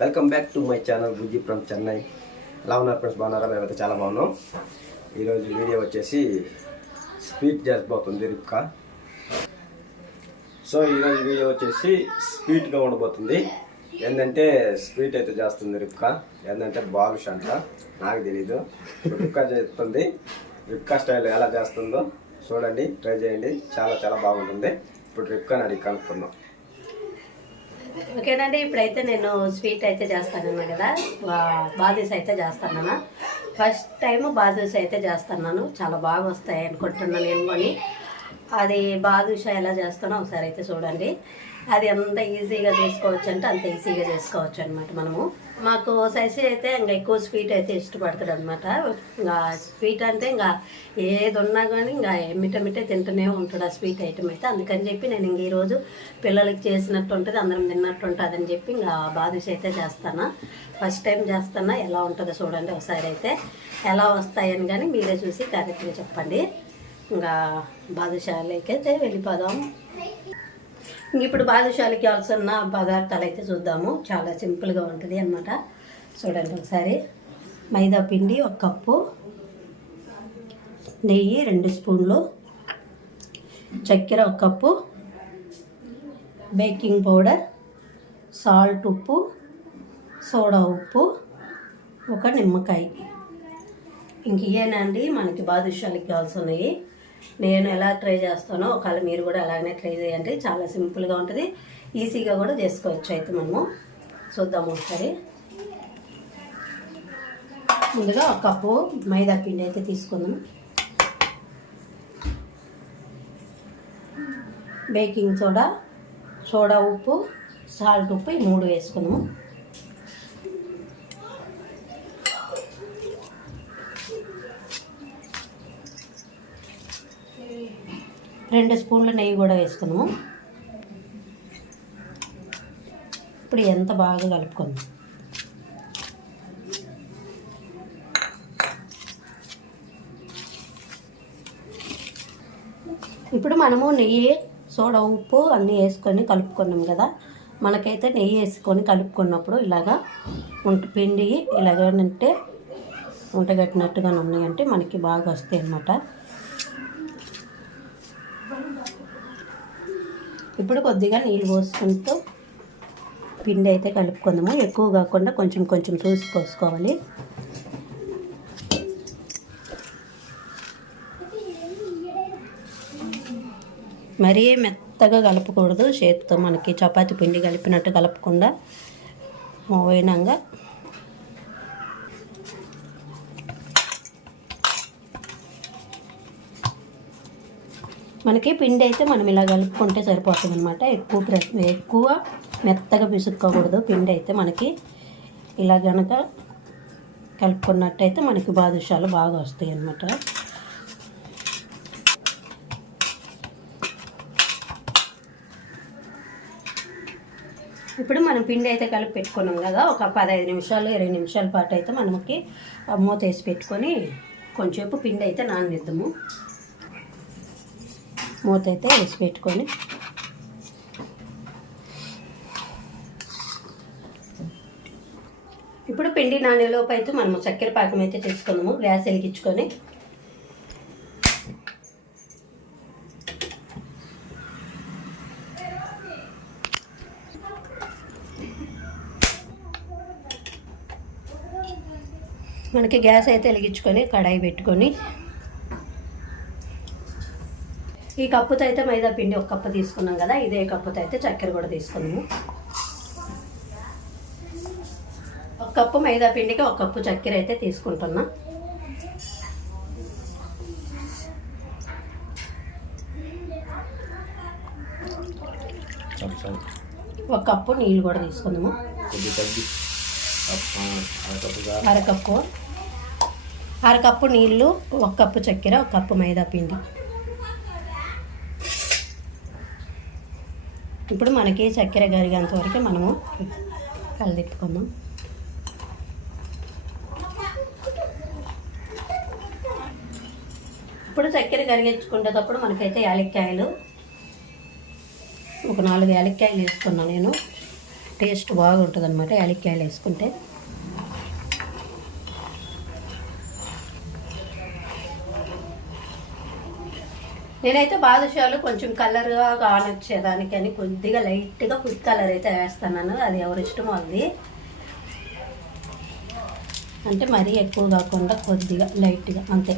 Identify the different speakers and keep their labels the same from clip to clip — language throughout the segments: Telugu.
Speaker 1: Welcome back to my channel Bujji from Chennai ఎలా ఉన్నారు ఫ్రెండ్స్ బాగున్నారా? మేమైతే చాలా బాగున్నాం. ఈరోజు వీడియో వచ్చేసి స్వీట్ చేసిపోతుంది రిప్కా. సో ఈరోజు వీడియో వచ్చేసి స్వీట్గా ఉండబోతుంది ఏంటంటే స్వీట్ అయితే చేస్తుంది రిప్కా. ఏంటంటే బాలుష్ అంట నాకు తెలీదు. రిప్కా చేస్తుంది. రిప్కా స్టైల్ ఎలా చేస్తుందో చూడండి ట్రై చేయండి. చాలా చాలా బాగుంటుంది. ఇప్పుడు రిప్కాని అడిగి కనుక్కుందాం.
Speaker 2: ఓకేనండి ఇప్పుడైతే నేను స్వీట్ అయితే చేస్తానన్నా కదా. బా- అయితే చేస్తానన్నా. ఫస్ట్ టైం బాదుష అయితే చేస్తున్నాను. చాలా బాగా వస్తాయి అనుకుంటున్నాను నేను కొని అది బాదుష ఎలా చేస్తానో ఒకసారి అయితే చూడండి. అది ఎంత ఈజీగా చేసుకోవచ్చు అంటే అంత ఈజీగా చేసుకోవచ్చు అనమాట మనము. మాకు శశి అయితే ఇంకా ఎక్కువ స్వీట్ అయితే ఇష్టపడతాడు అనమాట ఇంకా స్వీట్ అంటే ఇంకా ఏది ఉన్నా కానీ ఇంకా ఎమ్మిటమిటే తింటూనే ఉంటాడు ఆ స్వీట్ ఐటమ్ అయితే. అందుకని చెప్పి నేను ఇంక ఈరోజు పిల్లలకి చేసినట్టు ఉంటుంది అందరం తిన్నట్టు ఉంటుంది అని చెప్పి ఇంకా బాదుష అయితే చేస్తాను. ఫస్ట్ టైం చేస్తానా ఎలా ఉంటుందో చూడండి ఒకసారి అయితే. ఎలా వస్తాయని కానీ మీరే చూసి కరెక్ట్గా చెప్పండి. ఇంకా బాదుషాలకైతే అయితే వెళ్ళిపోదాం. ఇప్పుడు బాదుషాలకి కావాల్సిన పదార్థాలు అయితే చూద్దాము. చాలా సింపుల్గా ఉంటుంది అన్నమాట. చూడండి ఒకసారి. మైదా పిండి ఒక కప్పు. నెయ్యి రెండు స్పూన్లు. చక్కెర ఒక కప్పు. Baking powder. సాల్ట్ ఉప్పు. సోడా ఉప్పు. ఒక నిమ్మకాయ. ఇంక ఇవేనండి మనకి బాదుషాలకి కావాల్సినవి. నేను ఎలా ట్రై చేస్తానో ఒకవేళ మీరు కూడా అలాగనే ట్రై చేయండి. చాలా సింపుల్గా ఉంటుంది. ఈజీగా కూడా చేసుకోవచ్చు అయితే మనము. చూద్దాము ఒకసారి. ముందుగా ఒక కప్పు మైదా పిండి అయితే తీసుకుందాం. బేకింగ్ సోడా సోడా ఉప్పు సాల్ట్ ఉప్పు ఈ మూడు వేసుకున్నాము రెండు స్పూన్ల నెయ్యి కూడా వేసుకున్నాము. ఇప్పుడు ఎంత బాగా కలుపుకుందాం. ఇప్పుడు మనము నెయ్యి సోడా ఉప్పు అన్నీ వేసుకొని కలుపుకున్నాం కదా. మనకైతే నెయ్యి వేసుకొని కలుపుకున్నప్పుడు ఇలాగా ఉంట పిండి ఇలాగంటే ఉంటగట్టినట్టుగా ఉన్నాయంటే మనకి బాగా వస్తాయి అన్నమాట ఇప్పుడు కొద్దిగా నీళ్ళు పోసుకుంటూ పిండి అయితే కలుపుకుందాము. ఎక్కువ కాకుండా కొంచెం కొంచెం చూసి పోసుకోవాలి. మరీ మెత్తగా కలపకూడదు. చేతితో మనకి చపాతి పిండి కలిపినట్టు కలపకుండా పోయినాక మనకి పిండి అయితే మనం ఇలా కలుపుకుంటే సరిపోతుంది అనమాట ఎక్కువ ప్రెస్ ఎక్కువ మెత్తగా పిసుక్కోకూడదు. పిండి అయితే మనకి ఇలా గనక కలుపుకున్నట్టయితే మనకి బాదుషాలు బాగా వస్తాయి అన్నమాట ఇప్పుడు మనం పిండి అయితే కలిపి పెట్టుకున్నాం కదా ఒక పదహైదు నిమిషాలు ఇరవై నిమిషాల పాటు అయితే మనకి మూత వేసి పెట్టుకొని కొంచెంసేపు పిండి అయితే నాననిద్దాము. మూత అయితే వేసి పెట్టుకొని. ఇప్పుడు పిండి నానేలోపు అయితే మనము చక్కెర పాకం అయితే చేసుకున్నాము గ్యాస్ వెలిగించుకొని. మనకి గ్యాస్ అయితే వెలిగించుకొని కడాయి పెట్టుకొని ఈ కప్పుతో అయితే మైదా పిండి ఒక కప్పు తీసుకున్నాం కదా ఇదే కప్పుతో అయితే చక్కెర కూడా తీసుకున్నాము. ఒక కప్పు మైదా పిండికి ఒక కప్పు చక్కెర అయితే తీసుకుంటున్నా. ఒక కప్పు నీళ్ళు కూడా తీసుకుందాము. అరకప్పు. అరకప్పు నీళ్ళు ఒక కప్పు చక్కెర ఒక కప్పు మైదా పిండి. ఇప్పుడు మనకి చక్కెర కరిగేంత వరకు మనము కలిదిప్పుకుందాం ఇప్పుడు చక్కెర కరిగించుకునేటప్పుడు మనకైతే యాలక్కాయలు ఒక నాలుగు యాలక్కాయలు వేసుకున్నాను నేను. టేస్ట్ బాగుంటుంది అనమాట యాలక్కాయలు వేసుకుంటే. నేనైతే బాదుషాలు కొంచెం కలర్గా కానొచ్చేదానికి అని కొద్దిగా లైట్గా ఫుడ్ కలర్ అయితే వేస్తున్నాను. అది ఎవరి ఇష్టమో అది. అంటే మరీ ఎక్కువ కాకుండా కొద్దిగా లైట్గా అంతే.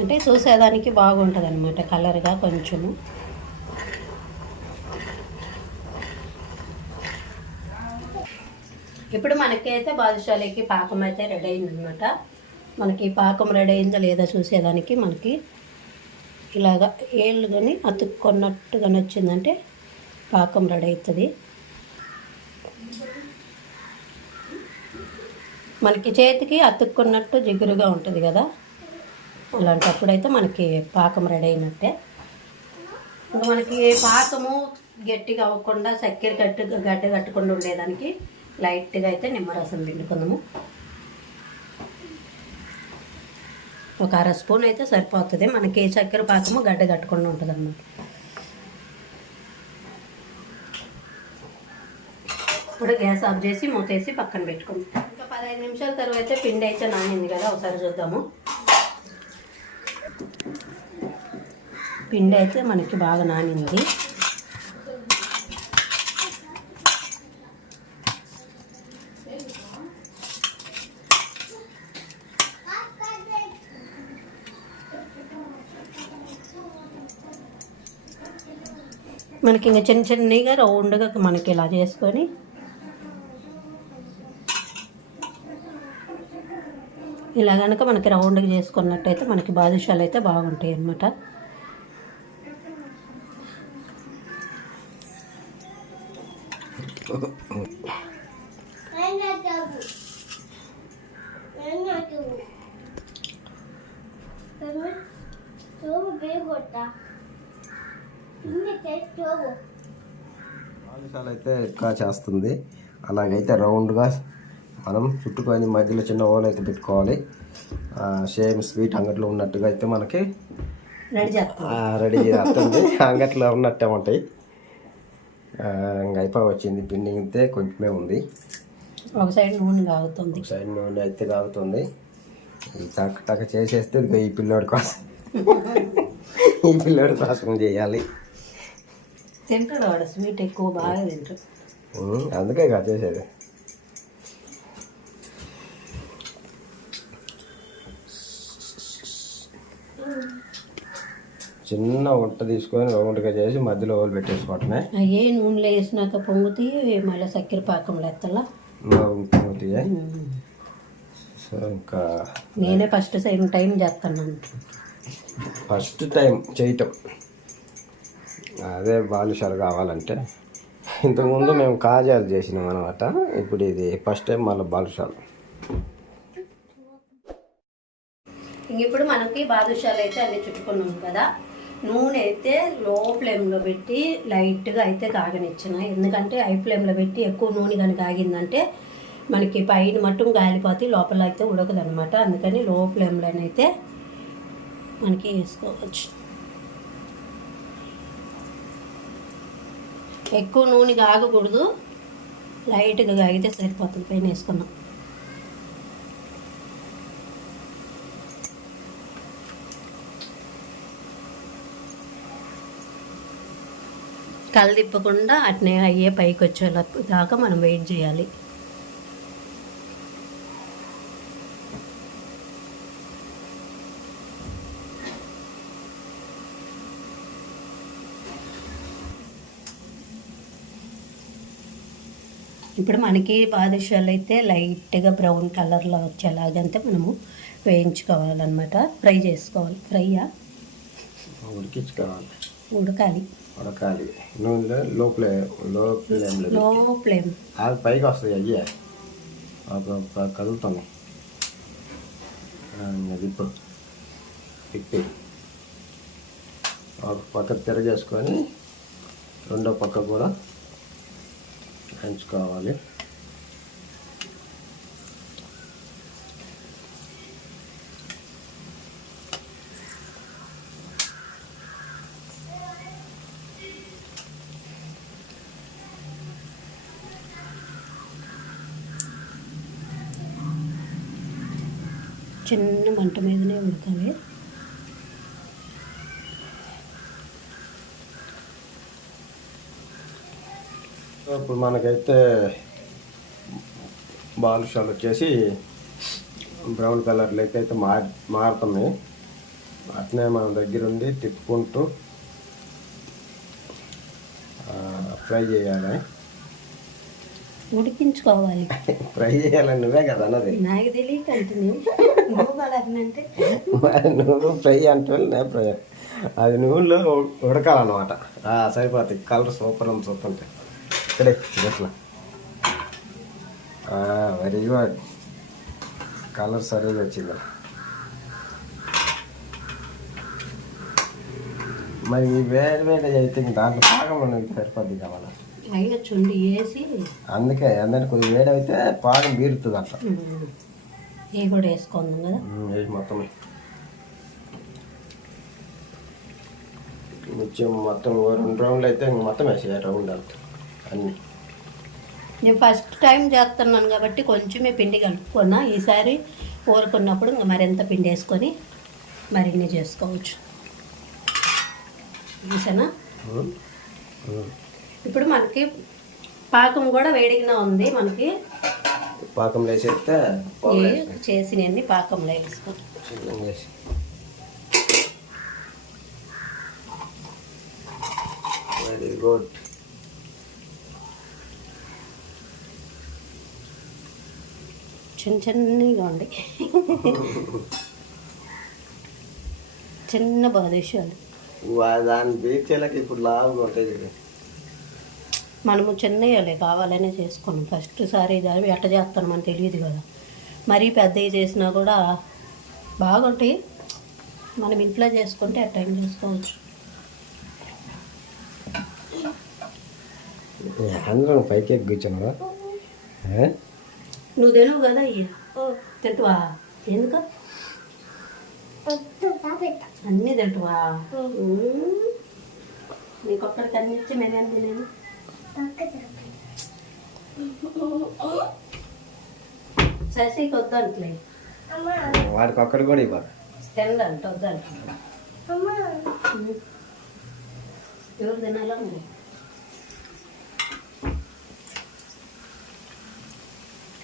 Speaker 2: అంటే చూసేదానికి బాగుంటుంది అనమాట కలర్గా కొంచెము. ఇప్పుడు మనకైతే బాదుషాలకి పాకం అయితే రెడీ అయిందనమాట మనకి పాకం రెడీ అయిందా లేదా చూసేదానికి మనకి ఇలాగా ఏళ్ళు కానీ అతుక్కున్నట్టుగా నచ్చిందంటే పాకం రెడీ అవుతుంది మనకి చేతికి అతుక్కున్నట్టు జిగురుగా ఉంటుంది కదా. అలాంటప్పుడైతే మనకి పాకం రెడీ అయినట్టే. మనకి పాకము గట్టిగా అవ్వకుండా చక్కెర గట్టి గడ్డ కట్టకుండా ఉండేదానికి లైట్గా అయితే నిమ్మరసం పిండుకుందాము. ఒక అర స్పూన్ అయితే సరిపోతుంది. మనకి చక్కెర పాకము గడ్డ కట్టకుండా ఉంటుంది అన్నమాట ఇప్పుడు గ్యాస్ ఆఫ్ చేసి మూతేసి పక్కన పెట్టుకుందాం ఇంకా పదహైదు నిమిషాల తర్వాత పిండి అయితే నానింది కదా ఒకసారి చూద్దాము. పిండి అయితే మనకి బాగా నానింది. మనకి ఇంకా చిన్న చిన్నగా రౌండ్గా మనకి ఇలా చేసుకొని ఇలా కనుక మనకి రౌండ్గా చేసుకున్నట్టయితే మనకి బాదుషాలు అయితే బాగుంటాయి అన్నమాట
Speaker 1: ఎక్కువ చేస్తుంది. అలాగైతే రౌండ్గా మనం చుట్టుకొని మధ్యలో చిన్న ఓల్ అయితే పెట్టుకోవాలి. సేమ్ స్వీట్ అంగట్లో ఉన్నట్టుగా అయితే మనకి
Speaker 2: రెడీ
Speaker 1: చేస్తుంది. అంగట్లో ఉన్నట్టే ఉంటాయి. అయిపోయి వచ్చింది పిండి అయితే కొంచెమే ఉంది.
Speaker 2: ఒక సైడ్ నూనె కాగుతుంది.
Speaker 1: ఒక సైడ్ నుండి అయితే కాగుతుంది. టక్ టక్ చేసేస్తే ఈ పిల్లోడి కోసం. ఈ పిల్లోడి కోసం చేయాలి.
Speaker 2: తింటాడు వాడు. స్వీట్ ఎక్కువ బాగా తింటాడు.
Speaker 1: అందుకే కదా చేసేది. చిన్న వంట తీసుకొని రౌండ్గా చేసి మధ్యలో ఓలు పెట్టేసుకోవటమే.
Speaker 2: అయ్యే నూనెలో వేసినాక పొంగుతి మళ్ళీ చక్కెర పాకంలో ఎత్తలా
Speaker 1: అవుతాయి సో ఇంకా
Speaker 2: నేనే ఫస్ట్ సైడ్ టైం చేస్తున్నాను
Speaker 1: ఫస్ట్ టైం చేయటం. అదే బాలుషాలు కావాలంటే. ఇంతకుముందు మేము కాజాలు చేసినాం అనమాట ఇప్పుడు ఇది ఫస్ట్ టైం మళ్ళీ
Speaker 2: బాదుషాలు. ఇప్పుడు మనకి బాదుషాలు అయితే అన్ని చుట్టుకున్నాం కదా. నూనె అయితే లో ఫ్లేమ్లో పెట్టి లైట్గా అయితే కాగనిచ్చిన. ఎందుకంటే హై ఫ్లేమ్లో పెట్టి ఎక్కువ నూనె కనుక ఆగిందంటే మనకి పైన మట్టం గాలిపోతే లోపల అయితే ఉడకదనమాట అందుకని లో ఫ్లేమ్లోనైతే మనకి వేసుకోవచ్చు. ఎక్కువ నూనె కాగకూడదు. లైట్గా కాగితే సరిపోతుంది. పైన వేసుకున్నాం. కలదిప్పకుండా అట్నే అయ్యే పైకి వచ్చేలా దాకా మనం వెయిట్ చేయాలి. ఇప్పుడు మనకి బాదుషాలు అయితే లైట్గా బ్రౌన్ కలర్లో వచ్చేలాగంటే మనము వేయించుకోవాలన్నమాట. ఫ్రై చేసుకోవాలి. ఫ్రైయా?
Speaker 1: ఉడికించుకోవాలి.
Speaker 2: ఉడకాలి.
Speaker 1: ఉడకాలి. నూనెలో లో ఫ్లే లో
Speaker 2: ఫ్లేమ్
Speaker 1: అది పైకి వస్తాయి అయ్యే. కదులుతున్నాయి. అది ఇప్పుడు ఒక పక్క తిరగేసుకొని రెండో పక్క కూడా వేయించుకోవాలి
Speaker 2: చిన్న మంట మీదనే ఉడకాలి
Speaker 1: ఇప్పుడు మనకైతే బాలుషాలు వచ్చేసి బ్రౌన్ కలర్లోకి అయితే మార్ మారుతున్నాయి. అట్నే మనం దగ్గరుండి తిప్పుకుంటూ ఫ్రై చేయాలి.
Speaker 2: ఉడికించుకోవాలి.
Speaker 1: ఫ్రై చేయాలని నువ్వే కదా అన్నది.
Speaker 2: నాకు తెలియక నువ్వు
Speaker 1: ఫ్రై అంటే నేను ఫ్రై. అది నూనెలో ఉడకాలన్నమాట. సరిపోతుంది కలర్ సూపర్ ఉంది సూపర్ ఉంటాయి. ఇక్కడే ఇట్లా వెరీ గుడ్ కలర్ సరిగా వచ్చింది మరి ఈ వేడి వేడి అయితే ఇంక దాంట్లో పాకం అనేది సరిపోద్ది కావాలా
Speaker 2: వేసి
Speaker 1: అందుకే అందరికి కొద్దిగా వేడి అయితే పాకం బీరుతుంది అట్లా
Speaker 2: ఇవి కూడా వేసుకుందాం కదా
Speaker 1: ఉమ్, వేసి మొత్తం మొత్తం రెండు రౌండ్లు అయితే ఇంక మొత్తం వేసేయాలి రౌండ్ అంతా అన్ని.
Speaker 2: నేను ఫస్ట్ టైం చేస్తున్నాను కాబట్టి కొంచెమే పిండి కలుపుకున్నా. ఈసారి ఊరుకున్నప్పుడు ఇంకా మరింత పిండి వేసుకొని మరిన్ని చేసుకోవచ్చు. చూసానా. ఇప్పుడు మనకి పాకం కూడా వేడిగానే ఉంది మనకి.
Speaker 1: పాకంలో వేసేస్తే
Speaker 2: చేసినవన్నీ పాకంలో వేసుకోవాలి
Speaker 1: చికెన్ వేసి వెరీ గుడ్
Speaker 2: చిన్న చిన్నగా ఉండి. చిన్న బాదేశాలు
Speaker 1: దాన్ని బీర్చేలకి ఇప్పుడు లావుగా ఉంటాయి చూడు.
Speaker 2: మనము చిన్నయ్యలే కావాలనే చేసుకున్నాం. ఫస్ట్ సారి ఇది ఎట్ట చేస్తాను మనకు తెలియదు కదా. మరీ పెద్దవి చేసినా కూడా బాగుంటాయి. మనం ఇంట్లో చేసుకుంటే ఆ టైం చేసుకోవచ్చు.
Speaker 1: అందరం పైకి ఏ?
Speaker 2: నువ్వు తెలుగు కదా ఇయ్య. తింటువా? ఎందుకు? అన్నీ తింటువా? ఉమ్. నీకొక్కడికి అన్ని ఇచ్చి మేము తినేను శశికి వద్దంట్లే
Speaker 1: వాడికి ఒక్కడు కూడా ఇవ్వాలి
Speaker 2: తినడంట వద్దంట. ఎవరు తినాలా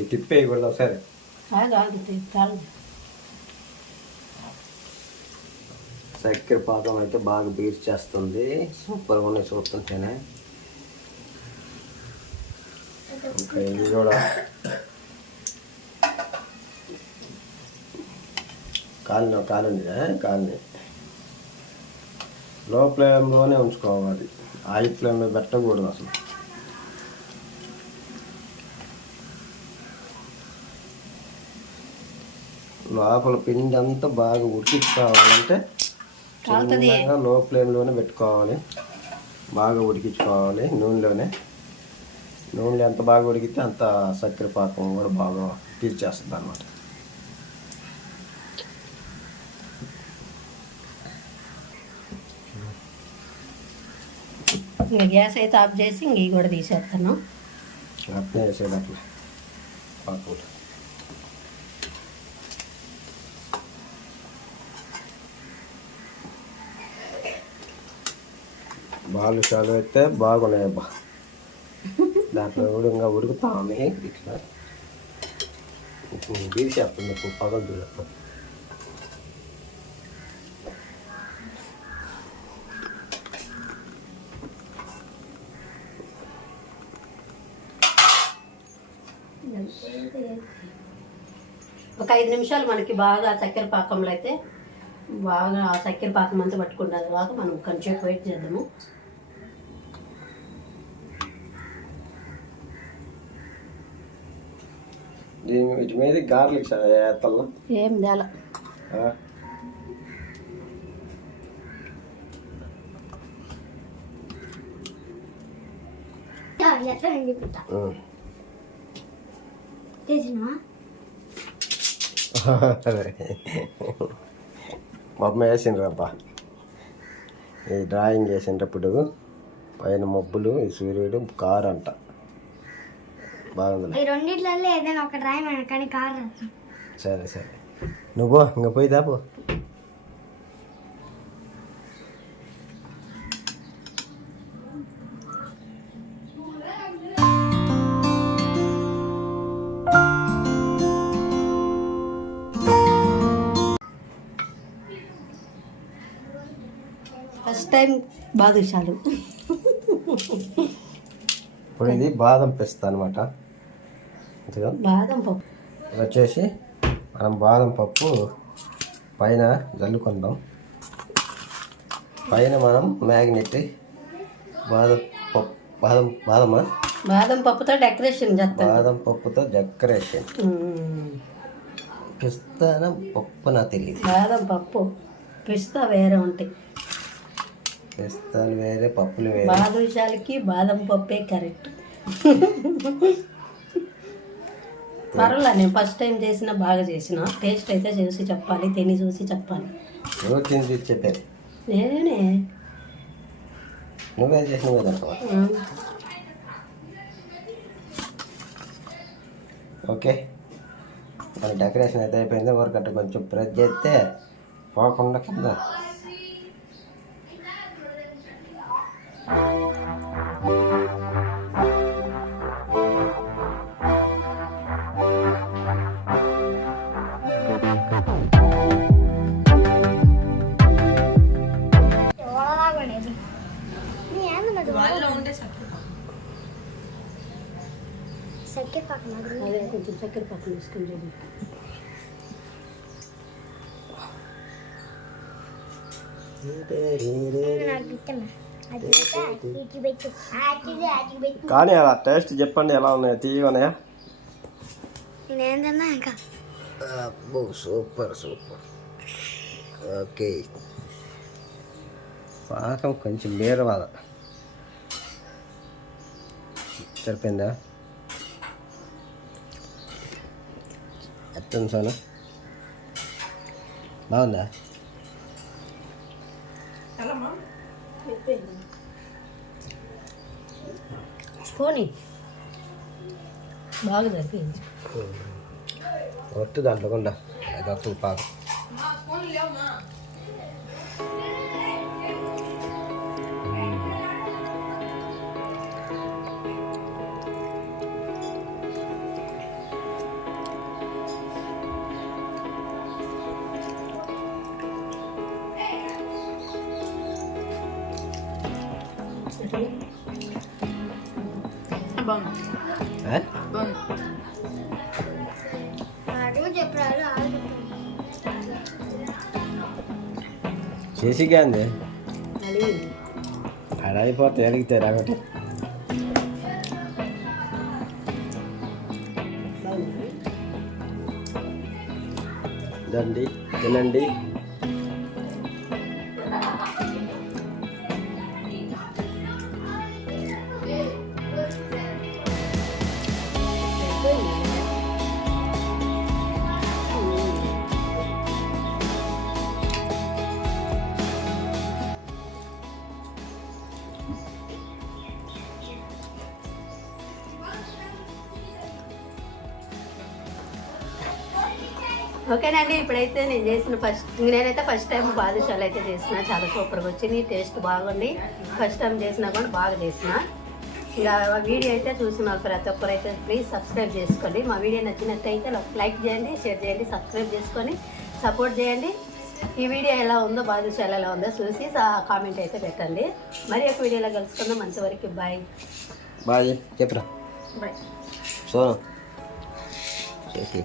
Speaker 1: ఈ తిప్పేయకూడదు ఒకసారి
Speaker 2: ఆగు ఆగు
Speaker 1: చక్కెర పాకం అయితే బాగా బీట్ చేస్తుంది. సూపర్గా ఉన్నాయి చూస్తుంటేనే. ఇంకా ఇది కూడా. కాలిన కాలండి కాలిని. లో ఫ్లేమ్లోనే ఉంచుకోవాలి. హై ఫ్లేమ్లో పెట్టకూడదు అసలు. లోపల పిండి అంతా బాగా ఉడికించుకోవాలంటే. చిన్నగా లో ఫ్లేమ్లోనే పెట్టుకోవాలి. బాగా ఉడికించుకోవాలి నూనెలోనే. నూనెలో ఎంత బాగా ఉడికితే అంత చక్కెర పాకం కూడా బాగా తీర్చేస్తుంది అనమాట
Speaker 2: ఇంకా గ్యాస్ అయితే ఆఫ్ చేసి ఇంక కూడా తీసేస్తాను.
Speaker 1: అట్నే వేసేది అట్లా బాలు చాలు అయితే బాగున్నాయి అబ్బా దాంట్లో కూడా ఇంకా ఉడుకుతా ఉన్నాయి ఇట్లా. తీసేస్తుంది పగలు చూడప్పుడు
Speaker 2: ఒక ఐదు నిమిషాలు మనకి బాగా చక్కెర పాకంలో అయితే బాగా ఆ చక్కెర పాకం అంతా పట్టుకున్న తర్వాత మనం కొంచెం వెయిట్ చేద్దాము.
Speaker 1: దీని వీటి మీద గార్లిక్ వేస్తల్లా
Speaker 2: ఏం తేల
Speaker 1: మబ్బ వేసిండ్రబ్బా ఈ డ్రాయింగ్ వేసినప్పుడు పైన మబ్బులు ఈ సూర్యుడు కారు అంట బాగుందిలే.
Speaker 3: ఈ రెండిట్లలో ఏదైనా ఒక డ్రాయింగ్ కానీ కార్
Speaker 1: సరే సరే. నువ్వు ఇంకా పోయి దాపు
Speaker 2: ఫస్ట్ టైం బాదుషాలు
Speaker 1: ఇప్పుడు ఇది బాదం పిస్తా అనమాట ఇదిగో.
Speaker 2: బాదం పప్పు.
Speaker 1: ఇది వచ్చేసి మనం బాదం పప్పు పైన జల్లుకుందాం. పైన మనం మ్యాగ్నెట్ బాదం పప్పు బాదం బాదమా?
Speaker 2: బాదం పప్పుతో డెకరేషన్ చేస్తాను
Speaker 1: బాదం పప్పుతో డెకరేషన్. పిస్తాన పప్పు నాకు తెలియదు.
Speaker 2: బాదం పప్పు. పిస్తా వేరే ఉంటాయి
Speaker 1: పిస్తాలు వేరే పప్పులు వేరే.
Speaker 2: బాదుషాలకి బాదం పప్పే కరెక్ట్. పర్వాలే నేను ఫస్ట్ టైం చేసిన బాగా చేసిన. టేస్ట్ అయితే చేసి చెప్పాలి తిని చూసి చెప్పాలి.
Speaker 1: ఎవరు తిని చూసి చెప్పారు
Speaker 2: నేనే
Speaker 1: నువ్వే చేసి నువ్వే తింటావా
Speaker 2: ఉమ్.
Speaker 1: ఓకే. మన డెకరేషన్ అయితే అయిపోయింది. ఊరికట్ట కొంచెం ప్రెస్ చేస్తే పోకుండా కింద.
Speaker 2: అదే కొంచెం చక్కెర పప్పు వేసుకుని.
Speaker 1: కానీ అలా టేస్ట్ చెప్పండి ఎలా ఉన్నాయో? తీయగా ఉన్నాయా?
Speaker 3: నేనేందన్నా ఇంకా?
Speaker 1: అబ్బో సూపర్ సూపర్. ఓకే. పాకం కొంచెం బీరవాద సరిపోయిందా? సోనా బాగుందా?
Speaker 2: పోనీ. బాగా సరిపోయింది.
Speaker 1: ఒట్టు దాంట్లో కూడా. అది పాకం. ఏ?
Speaker 3: అడుగు చెప్పరాదు ఆలు
Speaker 1: చేసిగా అంది
Speaker 2: అది
Speaker 1: ఆడ అయిపోతే ఎలిగితే రాగొట్టి.
Speaker 2: బాగుంది
Speaker 1: దండి తినండి.
Speaker 2: ఓకేనండి ఇప్పుడైతే నేను చేసిన ఫస్ట్ నేనైతే ఫస్ట్ టైం బాదుషాలు అయితే చేసిన. చాలా సూపర్గా వచ్చింది టేస్ట్ బాగుంది. ఫస్ట్ టైం చేసినా కూడా బాగా చేసిన. ఇక వీడియో అయితే చూసిన ప్రతి ఒక్కరు అయితే ప్లీజ్ సబ్స్క్రైబ్ చేసుకోండి. మా వీడియో నచ్చినట్టయితే లైక్ చేయండి షేర్ చేయండి సబ్స్క్రైబ్ చేసుకొని సపోర్ట్ చేయండి. ఈ వీడియో ఎలా ఉందో బాదుషాలు ఎలా ఉందో చూసి కామెంట్ అయితే పెట్టండి. మరి ఒక వీడియోలో కలుసుకుందాం. అంతవరకు బాయ్
Speaker 1: బాయ్ చెప్పురా?
Speaker 2: బాయ్
Speaker 1: చేసి